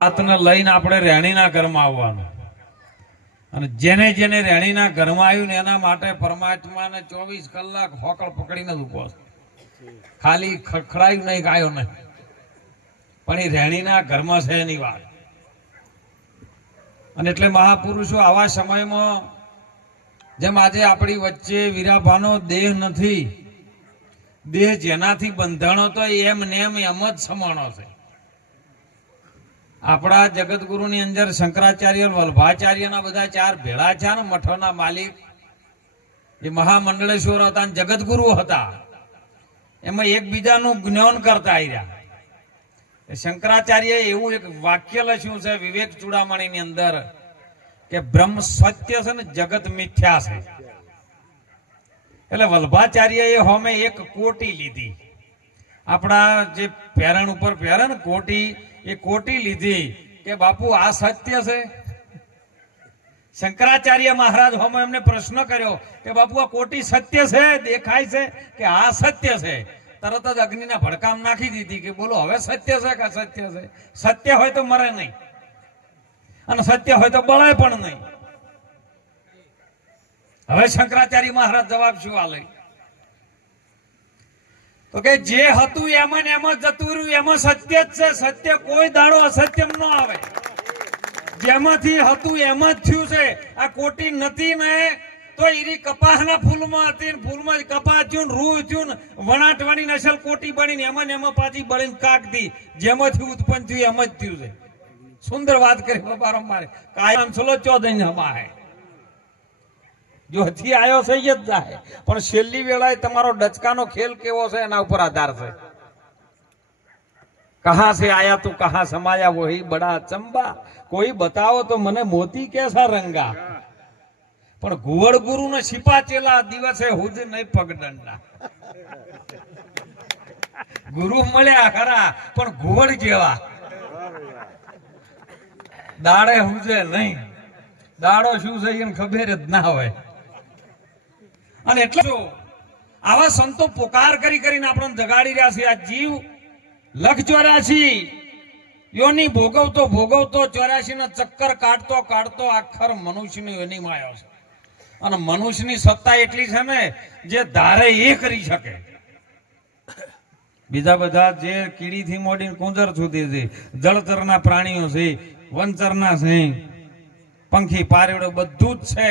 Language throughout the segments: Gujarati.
વાતને લઈને આપણે રેણીના ઘરમાં આવવાનું. અને જેને જેને રેણીના ઘરમાં આવ્યું ને એના માટે પરમાત્માને ચોવીસ કલાક હોકળ પકડીને જ ખાલી ખખડાયું નહીં, ગાયો નહીં. પણ એ રેણીના ઘરમાં છે એની વાત. અને એટલે મહાપુરુષો આવા સમયમાં જેમ આજે આપણી વચ્ચે વીરાભાનો દેહ નથી, દેહ જેનાથી બંધાણો તો એમ ને એમ એમ જ સમાણો છે. આપણા જગતગુરુની અંદર શંકરાચાર્ય, વલ્ભાચાર્યના બધા ચાર ભેળા છે ને મઠોના માલિક. એ મહામંડળેશ્વર હતા અને જગતગુરુ હતા. એમાં એકબીજાનું જ્ઞાન કરતા આવ્યા શંકરાચાર્ય એવું એક વાક્ય લખ્યું છે વિવેક ચૂડામણીની અંદર કે બ્રહ્મ સત્ય છે ને જગત મિથ્યા છે. એટલે વલ્ભાચાર્ય એ હોમે એક કોટી લીધી. આપણા જે પેરણ ઉપર પહેરે ને કોટી એ કોટી લીધી કે બાપુ, આ સત્ય છે? શંકરાચાર્ય મહારાજ હોમે એમને પ્રશ્ન કર્યો કે બાપુ, આ કોટી સત્ય છે? દેખાય છે કે આ સત્ય છે? તરત જ અગ્નિના ભડકામ નાખી દીધી કે બોલો, હવે સત્ય છે કે અસત્ય છે? સત્ય હોય તો મરે નહીં. અને સત્ય હોય તો બળે પણ નહીં. હવે શંકરાચાર્ય મહારાજ જવાબ શું આલે? તો કે જે હતું એમાં ને એમાં જતું રહ્યું, એમાં સત્ય જ છે. સત્ય કોઈ દાડો અસત્યમ ન આવે. જેમાંથી હતું એમ જ થયું છે. આ કોટી નથી ને, તો ઈરી કપાસના ફૂલમાં હતી ફૂલમાં કપાસ થયું રૂ થયું વણાટવાની નસલ કોટી બનીને એમાં ને એમાં પાછી બળીને કાકતી જેમાંથી ઉત્પન્ન થયું એમ જ થયું છે. સુંદર વાત કરી બાપા મારે કાયમ છલો ચોદન હમા હે જો હથી આવ્યો છે એ જ જાય પણ છેલ્લી વેળાએ તમારો ડચકાનો ખેલ કેવો છે એના ઉપર આધાર છે. કહા સે આયા તું, કહા સમાયા વહી, બડા ચંબા. કોઈ બતાવો તો મને મોતી કેસા રંગા? પણ ઘુવડ ગુરુ ને સિપા ચેલા દિવસે હુજ નહીં પગદંડા. ગુરુ મળ્યા ખરા, પણ ઘુવડ જેવા. દાડે હુજે નહીં દાડો શું છે એને ખબર જ ના હોય. અને એટલે જો આવા સંતો પોકાર કરી કરીને આપણને જગાડી રહ્યા છે, આ જીવ લખ ચોર્યાસી યોની ભોગવતો ભોગવતો ચોર્યાસી ના ચક્કર કાઢતો કાઢતો આખર મનુષ્યની યોનીમાં આવ્યો છે. અને મનુષ્યની સત્તા એટલી છે ને, જે ધારે એ કરી શકે. બીજા બધા જે કીડીથી મોડીને કુંજર સુધી છે, જળચરના પ્રાણીઓ છે વનચરના છે, પંખી પારેડો બધું જ છે.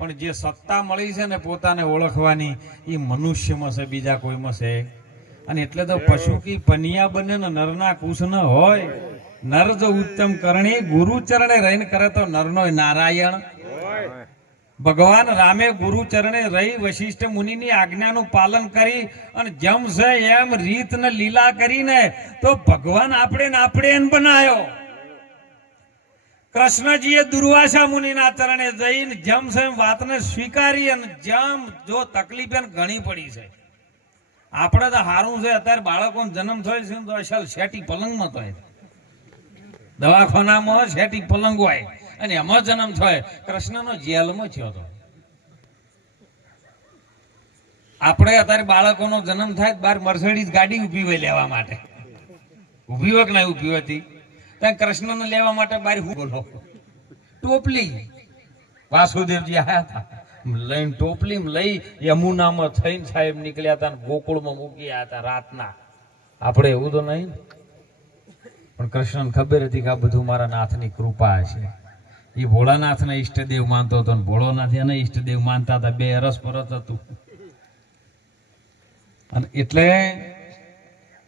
પણ જે સત્તા મળી છે ને પોતાને ઓળખવાની, એ મનુષ્યમાં છે, બીજા કોઈમાં છે. અને એટલે તો પશુ કી પનિયા બને ને નરના કુશ હોય, નર જો ઉત્તમ કરણી, ગુરુ ચરણે રહીને કરે તો નરનો નારાયણ. ભગવાન રામે ગુરુ ચરણે રહી, વશિષ્ઠ મુનિની આજ્ઞાનું પાલન કરી અને જમ છે એમ રીત ને લીલા કરીને તો ભગવાન આપણે ને આપણે એમ બનાયો. કૃષ્ણજીએ દુર્વાસા મુનિના ચરણે જઈને જેમ સેમ વાતને સ્વીકારી અને જેમ જો તકલીફ એને ઘણી પડી છે. આપણે તો સારું છે, અત્યારે બાળકોનો જન્મ થયો છે તો અસલ શેટી પલંગમાં થાય. દવાખાનામાં શેટી પલંગ હોય અને એમાં જન્મ થયો. કૃષ્ણનો જેલમાં થયો હતો આપણે અત્યારે બાળકોનો જન્મ થાય બાર મર્સડીઝ ગાડી ઊભી હોય લેવા માટે. ઊભી હોય કે નહીં ઊભી હતી? ત્યાં કૃષ્ણને લેવા માટે મારી હું બોલો? ટોપલી. વાસુદેવજી આયા હતા. લઈને ટોપલી લઈ યમુનામાં થઈને સાહેબ નીકળ્યા હતા ગોકુળમાં મૂકી આવ્યા હતા રાતના. આપણે એવું તો નહીં પણ કૃષ્ણને ખબર હતી કે આ બધું મારા નાથની કૃપા છે. એ ભોળાનાથને ઈષ્ટદેવ માનતો હતો ને ભોળોનાથ એને ઈષ્ટદેવ માનતા હતા. બે અરસ પરસ હતું. અને એટલે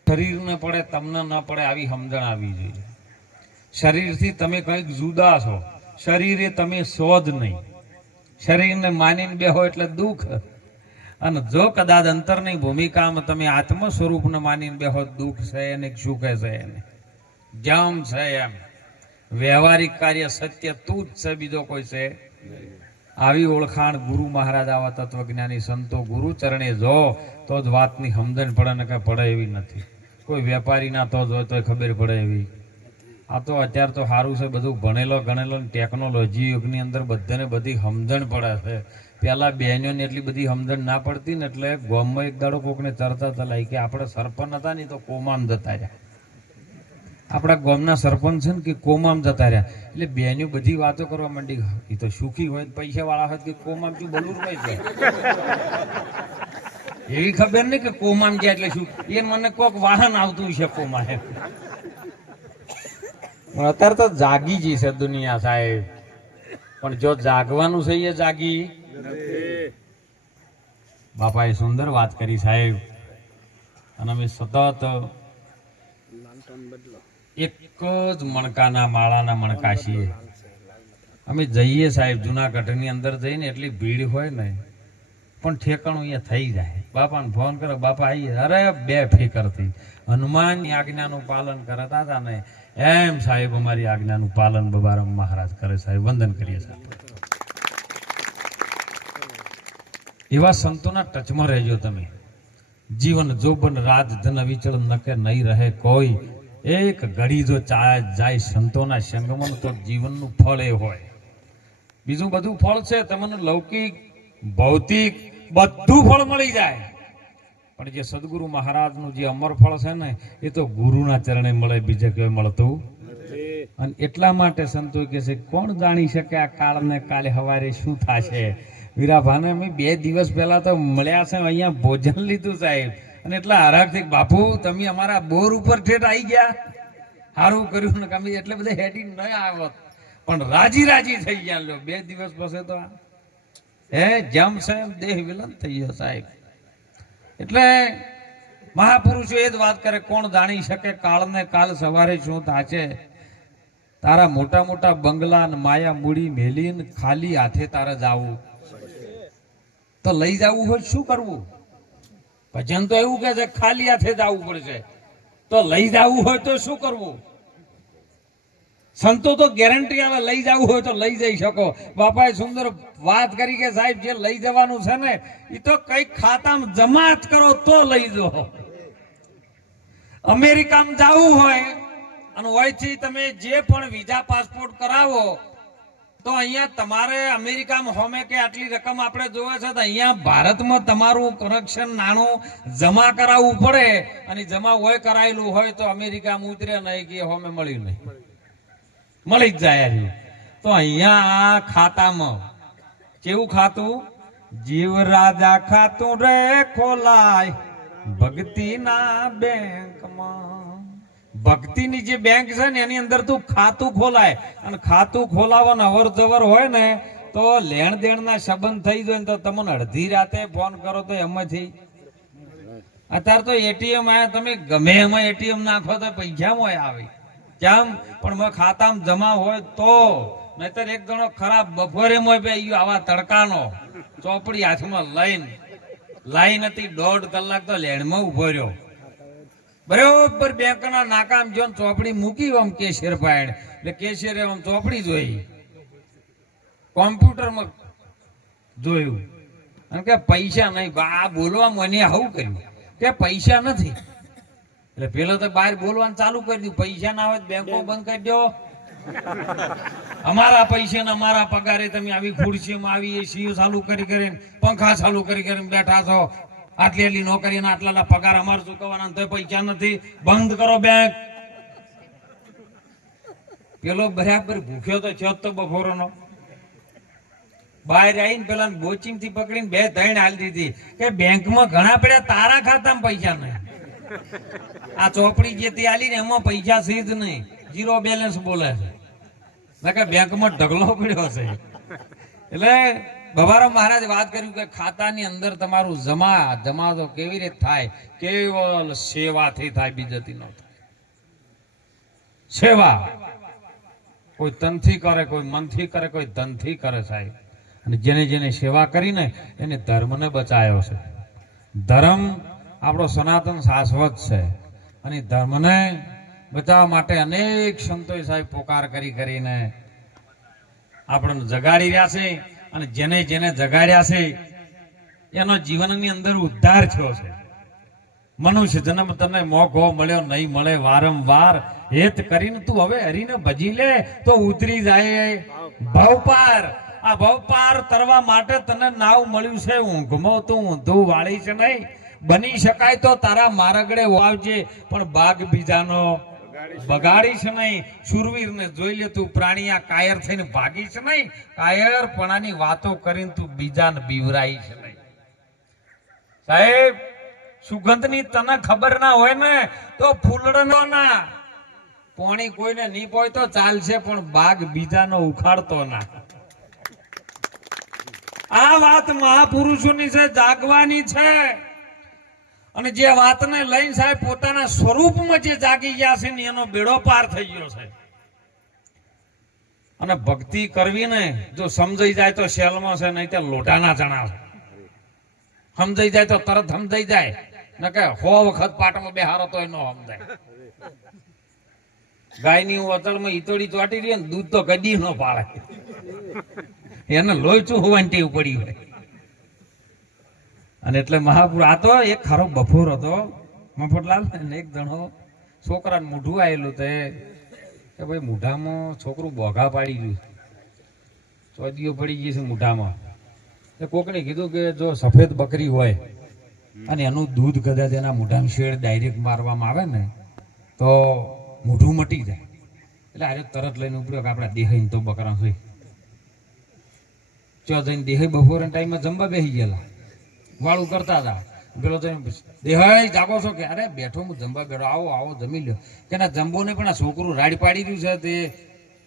શરીરને પડે તમને ન પડે, આવી સમજણ આવી જોઈએ. શરીરથી તમે કંઈક જુદા છો. શરીરે તમે શોધ નહીં. શરીરને માનીને બેહો એટલે દુઃખ. અને જો કદાચ અંતરની ભૂમિકામાં તમે આત્મ સ્વરૂપને માનીને બેહો, દુઃખ છે એને કહે છે એને. જેમ છે એમ. વ્યવહારિક કાર્ય સત્ય તું જ છે, બીજો કોઈ છે. આવી ઓળખાણ ગુરુ મહારાજ, આવા તત્વજ્ઞાની સંતો ગુરુ ચરણે જો, તો જ વાતની સમજણ પડે ને કે પડે એવી નથી. કોઈ વેપારીના તો જ હોય, તોય ખબર પડે એવી. આ તો અત્યારે તો સારું છે, બધું ભણેલો ગણેલો ટેકનોલોજી યુગની અંદર બધાને બધી સમજણ પડે છે. પહેલાં બહેનોને એટલી બધી સમજણ ના પડતી ને એટલે ગામમાં એક દાડો કોકને તરતા ચલાવી કે આપણે સરપંચ હતા ને તો કોમામ જતા રહ્યા. આપણા ગામના સરપંચ છે ને કે કોમામ જતા રહ્યા. એટલે બહેનો બધી વાતો કરવા માંડી. એ તો સુખી હોય પૈસા વાળા હોય કે કોમામ શું બોલવું નહીં એવી ખબર નહીં કે કોમામ ગયા એટલે શું? એ મને કોક વાહન આવતું છે કોમા. પણ અત્યારે તો જાગી જઈ છે દુનિયા સાહેબ. પણ જો જાગવાનું છે એ જાગી. બાપાએ સુંદર વાત કરી સાહેબ. અને અમે સતત એક જ મણકાના માળાના મણકા છીએ. અમે જઈએ સાહેબ જુનાગઢની અંદર જઈને એટલી ભીડ હોય ને, પણ ઠેકાણું અહીંયા થઈ જાય. બાપાને ફોન કરો બાપા આવીએ અરે, બે ફિકરથી. હનુમાનની આજ્ઞાનું પાલન કરતા હતા ને એમ સાહેબ અમારી આજ્ઞાનું પાલન બબારમ મહારાજ કરે સાહેબ, વંદન કરીએ સાહેબ. એવા સંતોના ટચમાં રહેજો તમે. જીવન જોબન રાજ ધન અવિચળ નકે નહીં રહે કોઈ. એક ઘડી જો ચા જાય સંતોના સંગમન તો જીવનનું ફળ એ હોય. બીજું બધું ફળ છે, તમને લૌકિક, ભૌતિક, બધું ફળ મળી જાય. પણ જે સદગુરુ મહારાજનું જે અમર ફળ છે ને એ તો ગુરુના ચરણે મળે બીજે કોઈ મળતું અને એટલા માટે સંતો કે છે કોણ જાણી શકે આ કાળને કાલે હવારે શું થશે? વીરાભાને અમે બે દિવસ પહેલા તો મળ્યા છે અહીંયા ભોજન લીધું સાહેબ. અને એટલા હરાગથી બાપુ તમે અમારા બોર ઉપર ઠેઠ આવી ગયા? સારું કર્યું ને અમે એટલે બધા હેડી ન આવત. પણ રાજી રાજી થઈ ગયા લો બે દિવસ પછી તો હે જેમ સાહેબ દેહ વિલન થઈ ગયો સાહેબ. એટલે મહાપુરુષો એ જ વાત કરે, કોણ જાણી શકે કાળને કાલ સવારે શું થાચે? તારા મોટા મોટા બંગલા માયા મૂડી મેલીને ખાલી હાથે તારે જાવું. તો લઈ જવું હોય શું કરવું? ભજન તો એવું કે છે, ખાલી હાથે જવું પડશે. તો લઈ જવું હોય તો શું કરવું? સંતો તો ગેરંટી આવે, લઈ જવું હોય તો લઈ જઈ શકો. બાપાએ સુંદર વાત કરી કે સાહેબ, જે લઈ જવાનું છે ને એ તો કઈ ખાતામાં જમા જ કરો તો લઈ જો. અમેરિકામાં જવું હોય, અને હોયથી તમે જે પણ વિઝા પાસપોર્ટ કરાવો, તો અહીંયા તમારે અમેરિકામાં હોમે કે આટલી રકમ આપણે જોવે છે, તો અહીંયા ભારતમાં તમારું કનેક્શન નાણું જમા કરાવવું પડે, અને જમા હોય કરાયેલું હોય તો અમેરિકામાં ઉતરે નહીં કે હોમે મળ્યું નહીં. મળી જ જાય હજી. તો અહીંયા ખાતામાં કેવું ખાતું? જીવ રાજા ખાતું રે ખોલાય ભક્તિના બેંકમાં. ભક્તિની જે બેંક છે ને, એની અંદર તું ખાતું ખોલાય. અને ખાતું ખોલાવવાનું અવર જવર હોય ને, તો લેણ દેણ ના સંબંધ થઈ જાય ને, તો તમને અડધી રાતે ફોન કરો તો એમાંથી. અત્યારે તો એટીએમ આયા, તમે ગમે એમાં એટીએમ નાખો તો પૈસા મોય આવે. કેમ પણ મેં ખાતામાં જમા હોય તો નહીતર એક જણો ખરાબ બપોરે મોય આવા તડકાનો ચોપડી હાથમાં લઈને, લાઈન હતી દોઢ કલાક તો લેણમાં ઊભો રહ્યો. બરોબર બેંકના નાકામ જો ચોપડી મૂકી આમ કેશિયર પાડ એટલે કેશિયરે આમ ચોપડી જોઈ. કોમ્પ્યુટરમાં જોયું. અને કે પૈસા નહીં, બા બોલવા મને આવું કર્યું. કે પૈસા નથી. એટલે પેલો તો બહાર બોલવાનું ચાલુ કરી દીધું. પૈસા ના હોય બેંકો બંધ કરી દો. અમારા પૈસા ને અમારા પગારે તમે આવી ખુરશીમાં આવી એસી ચાલુ કરી કરીને પંખા ચાલુ કરી કરીને બેઠા છો. આટલી આટલી નોકરી અને આટલા પગાર અમારે ચૂકવવાના તો પૈસા નથી. બંધ કરો બેંક. પેલો બરાબર ભૂખ્યો તો છે તો બપોરનો. બહાર આવીને પેલા બોચિંગથી પકડીને બે ત્રણ હાલ દીધી કે બેંકમાં ઘણા પડ્યા તારા ખાતામાં પૈસા નહીં. આ ચોપડી જે તે આલી ને એમાં પૈસા છે જ નહીં. જીરો બેલેન્સ બોલે છે. કે બેંકમાં ઢગલો પડ્યો છે. એટલે બબારો મહારાજ વાત કર્યું કે ખાતાની અંદર તમારું જમા જમા તો કેવી રીતે થાય? કેવલ સેવાથી થાય, બીજેથી ન થાય. સેવા. કોઈ તનથી કરે, કોઈ મનથી કરે, કોઈ ધનથી કરે સાહેબ. અને જેને જેને સેવા કરીને એને ધર્મને બચાયો છે. ધર્મ આપણો સનાતન શાશ્વત છે. અને ધર્મને બચાવવા માટે અનેક સંતોએ સાહેબ પોકાર કરી કરીને આપણને જગાડી રહ્યા છે અને જેને જેને જગાડ્યા છે, એનો જીવનની અંદર ઉદ્ધાર થયો છે. મનુષ્ય જન્મ તને મોઘો મળ્યો, નહીં મળે, વારંવાર હેત કરીને તું હવે હરીને ભજી લે, તો ઉતરી જાય. ભવપાર આ ભવપાર તરવા માટે તને નાવ મળ્યું છે. ઊંઘમાં તું ઊંધું વાળી છે નહીં. બની શકાય તો તારા મારગડે વાવજે, પણ બાગ બીજાનો બગાડીશ નહીં. શુરવીરને જોઈ લે તું પ્રાણીયા કાયર થઈને ભાગીશ નહીં. કાયરપણાની વાતો કરીને તું બીજાને બીવરાઈશ નહીં. સાહેબ, સુગંધની તને ખબર ના હોય ને, તો ફૂલડનો ના. પોણી કોઈને નહીં પોય તો ચાલશે, પણ બાગ બીજાનો ઉખાડતો ના. આ વાત મહાપુરુષોની છે, જાગવાની છે. અને જે વાતને લઈને સાહેબ પોતાના સ્વરૂપમાં જે જાગી ગયા છે ને એનો બેડો પાર થઈ ગયો છે. અને ભક્તિ કરવી ને જો સમજાઈ જાય તો શેલમાં છે, નહીં તો લોટાના ચણા છે. સમજાઈ જાય તો તરત સમજાઈ જાય. ન કે હો વખત પાટમાં બેહારો તો ન સમજાય. ગાયની વતળમાં ઈતોડી ચોટી રહી ને દૂધ તો કદી ન પાડે એને લોચું હોવાની ટેવ પડી હોય. અને એટલે મહાપુર આ તો એક ખરો બફોર હતો. મફતલાલ ને એક જણો છોકરાને મોઢું આવેલું તે. કે ભાઈ મોઢામાં છોકરું બોઘા પાડી ગયું ચોદીઓ પડી ગઈ છે મોઢામાં. એટલે કોકને કીધું કે જો સફેદ બકરી હોય અને એનું દૂધ કદાચ એના મોઢામાં શેડ ડાયરેક્ટ મારવામાં આવે ને, તો મોઢું મટી જાય. એટલે આજે તરત લઈને ઉપડ્યો કે આપણા દેહાઈ તો બકરા હોય ચો જઈને દેહાઈ બપોરના ટાઈમમાં જમવા બેસી ગયેલા. વાળું કરતા હતા. પેલો તો એમ, જાગો છો કે? અરે બેઠો હું જમવા બેઠો આવો આવો જમી લ્યો. કે ના જમવો ને પણ આ છોકરું રાડ પાડી રહ્યું છે તે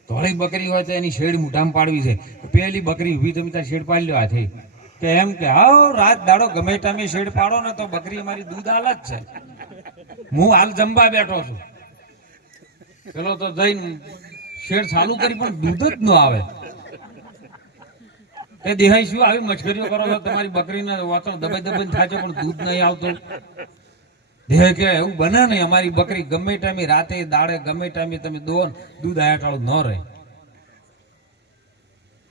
ધોળી બકરી હોય તો એની શેડ મુઠામાં પાડવી છે. પેલી બકરી ઊભી તમે ત્યાં શેડ પાડી લ્યો હાથે. કે એમ કે હાવ રાત દાડો ગમે ટાઈમે શેડ પાડો ને તો બકરી અમારી દૂધ હાલ જ છે. હું હાલ જમવા બેઠો છું. પેલો તો જઈને શેડ ચાલુ કરી પણ દૂધ જ ન આવે. એ દેહાઈ શું આવી મશ્કરીઓ કરો છો? તમારી બકરીના વાતણ દબાઈ દબાઈ થાય પણ દૂધ નહીં આવતું. દેહ કે એવું બને નહીં. અમારી બકરી ગમે ટાઈમે રાતે દાડે, ગમે ટાઈમે તમે દો દૂધ આયાટાળું ન રહે.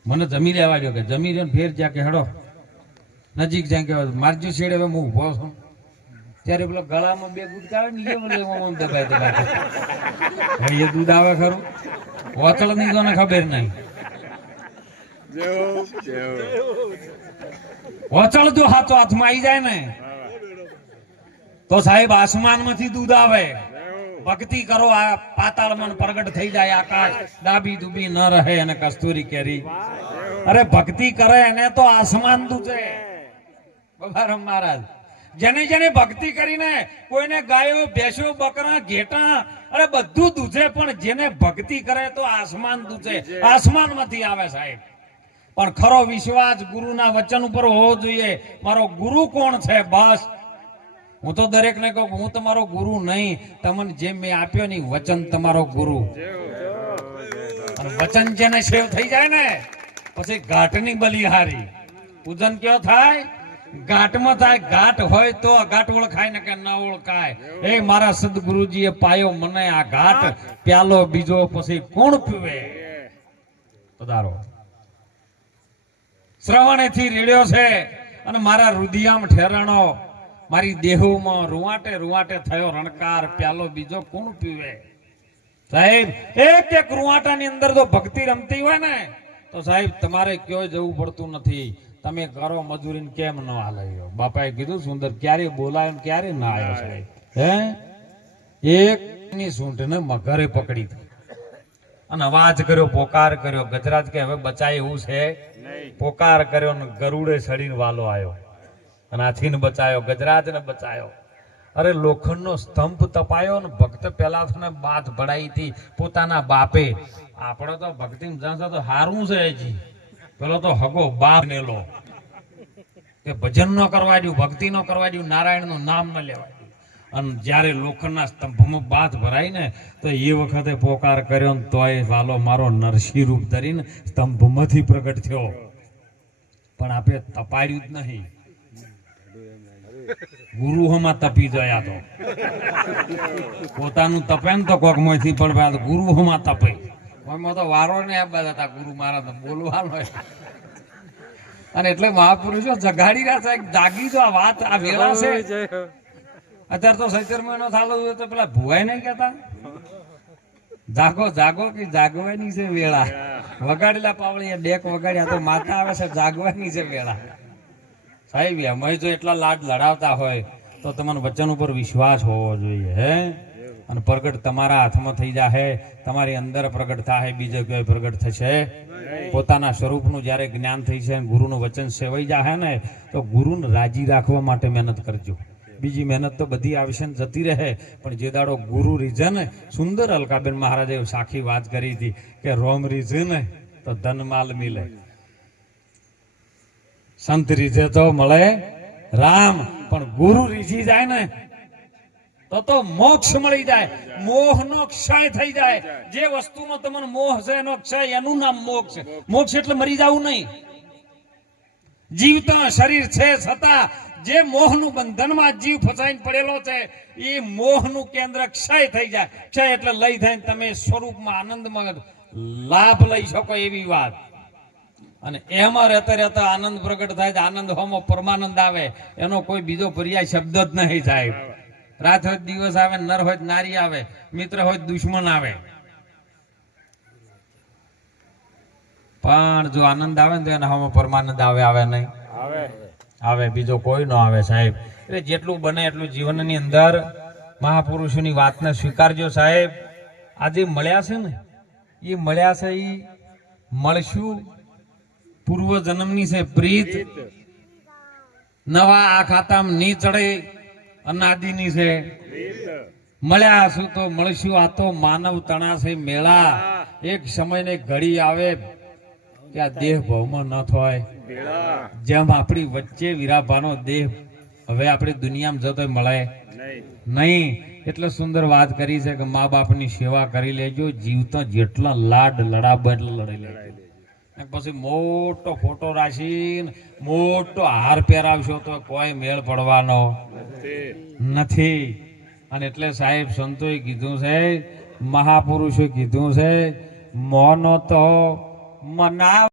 મને જમી લેવા દો કે જમી લ્યો ફેર જ્યાં કે હડો. નજીક જ્યાં કે મારજો છેડે હવે હું ઊભો છું. ત્યારે પેલો ગળામાં બે ગુટકા આવે ને એ બોલે દબાય દબાય એ દૂધ આવે ખરું. વચળ નહીં તો ખબર નહીં. વચળ જો હાથો હાથમાં આવી જાય ને તો સાહેબ આસમાનમાંથી દૂધ આવે. ભક્તિ કરો આ મન પ્રગટ થઈ જાય આકાશ ડાબી ડૂબી ન રહે અને કસ્તુરી કેરી. અરે ભક્તિ કરે એને તો આસમાન દૂધે બબારમ મહારાજ. જેને જેને ભક્તિ કરીને કોઈને ગાયો ભેંસો બકરા ઘેટા અરે બધું દૂધે પણ જેને ભક્તિ કરે તો આસમાન દૂધે આસમાનમાંથી આવે સાહેબ. પણ ખરો વિશ્વાસ ગુરુના વચન ઉપર હોવો જોઈએ. મારો ગુરુ કોણ છે? બસ. હું તો દરેકને કહું હું તમારો ગુરુ નહીં. તમને જેમ મેં આપ્યો ને વચન તમારો ગુરુ. વચન જેને સેવ થઈ જાય ને, પછી ઘાટની બલિહારી. પૂજન કયો થાય? ઘાટમાં થાય. ઘાટ હોય તો ઘાટ ઓળખાય, ને કે ન ઓળખાય. એ મારા સદગુરુજીએ પાયો મને આ ઘાટ, પ્યાલો બીજો, પછી કોણ પીવે? પધારો શ્રવણેથી રેડ્યો છે અને મારા રુધિયામ ઠેરણો મારી દેહમાં રૂવાટે રૂવાટે થયો રણકાર પ્યાલો બીજો કોણ પીવે? સાહેબ એક એક રૂવાટાની અંદર જો ભક્તિ રમતી હોય ને તો સાહેબ તમારે ક્યોય જવું પડતું નથી. તમે કરો મજૂરીને કેમ ન હાલ્યો બાપાએ કીધું સુંદર ક્યારે બોલાયો ક્યારે ના આવ્યો સાહેબ? હે? એક ની સૂંઢને મગરે પકડી અને અવાજ કર્યો પોકાર કર્યો ગજરાજ કે હવે બચાય એવું છે? પોકાર કર્યો ને ગરુડે સડીને વાલો આવ્યો અને હાથીને બચાયો, ગજરાજને બચાયો. અરે લોખંડનો સ્તંભ તપાયો ને ભક્ત પેલા તો ને બાથ ભડાઈ હતી પોતાના બાપે. આપણે તો ભક્તિ જાણશો તો હારું છે હજી. પેલો તો હગો બાપ નેલો. કે ભજન ન કરવા દઉં, ભક્તિ ન કરવા દઉં નારાયણનું નામ ન લેવા દઉં અને જ્યારે લોખંડના સ્તંભમાં બાથ ભરાય ને તો એ વખતે પોકાર કર્યો ને તોય વાલો મારો નરસિંહ રૂપ ધરીને સ્તંભમાંથી પ્રગટ થયો. પણ આપે તપાડ્યું જ નહીં. ગુરુહોમાં તપી ગયા તો. પોતાનું તપે ને તો કોકમાંથી પણ ગુરુહોમાં તપે. કોઈમાં તો વારો ને આ હતા ગુરુ મારા બોલવાનો અને એટલે મહાપુરુષો જગાડી રહ્યા છે જાગી જો આ વાત, આ વેળા છે. અત્યારે તો સૈતર મહિનો ચાલુ હોય તો પેલા ભુવાય નહીં કેતા જાગો જાગો કે જાગવાની છે વેળા? વગાડેલા પાવળીએ ડેક વગાડ્યા તો માતા આવે છે જાગવાની છે વેળા. સાહેબ અમે જો એટલા લાડ લડાવતા હોય તો તમને વચન ઉપર વિશ્વાસ હોવો જોઈએ, હે? અને પ્રગટ તમારા હાથમાં થઈ જાહે, તમારી અંદર પ્રગટ થાય બીજે કોઈ પ્રગટ થશે? પોતાના સ્વરૂપનું જ્યારે જ્ઞાન થઈ છે ગુરુનું વચન સેવાઈ જાહે ને, તો ગુરુને રાજી રાખવા માટે મહેનત કરજો. બીજી મહેનત તો બધી આવશે ને જતી રહે. પણ જે દાડો ગુરુ રીઝે સુંદર અલકાબેન મહારાજે સાખી વાત કરી હતી કે રોમ રીઝે તો ધનમાલ મિલે. સંત રીઝે તો મળે રામ, પણ ગુરુ રીઝી જાય ને, તો તો મોક્ષ મળી જાય. મોહ નો ક્ષય થઈ જાય. જે વસ્તુનો તમને મોહ છે એનો ક્ષય, એનું નામ મોક્ષ. મોક્ષ એટલે મરી જવું નહીં. જીવતા શરીર છે છતાં જે મોહનું બંધનમાં જીવ ફસાઈને પડેલો છે, એ મોહનું કેન્દ્ર ક્ષય થઈ જાય. ક્ષય એટલે લઈ થઈને તમે સ્વરૂપમાં આનંદમાં લાભ લઈ શકો એવી વાત. અને એમાં રહેતા રહેતા આનંદ પ્રગટ થાય આનંદ હોમો પરમાનંદ આવે. એનો કોઈ બીજો પર્યાય શબ્દ જ નહીં સાહેબ. રાત હોય દિવસ આવે, નર હોય નારી આવે, મિત્ર હોય દુશ્મન આવે. પણ જો આનંદ આવે ને તો એના હોમો પરમાનંદ આવે આવે નહીં. આવે. આવે, બીજો કોઈ ન આવે સાહેબ. એટલે જેટલું બને એટલું જીવનની અંદર મહાપુરુષોની વાતને સ્વીકારજો સાહેબ. આજે મળ્યા છે ને? એ મળ્યા છે એ મળશું. પૂર્વ જન્મની છે પ્રીત. નવા આ ખાતામાં ની ચડે, અનાદિની છે. મળ્યા છું તો મળશું. આ તો માનવ તણા છે, મેળા. એક સમયને ઘડી આવે કે આ દેહ ભવમાં ન થાય. જેમ આપણી વચ્ચે વીરાભાનો દેહ હવે આપણી દુનિયામાં જતો મળે. નહીં. એટલે સુંદર વાત કરી છે કે મા બાપની સેવા કરી લેજો જીવતો જેટલા લાડ લડાબો એટલે લડી લેજો. પછી મોટો ફોટો રાખીને મોટો હાર પહેરાવશો તો કોઈ મેળ પડવાનો નથી. અને એટલે સાહેબ સંતોએ કીધું છે મહાપુરુષોએ કીધું છે મોનો તો મનાવ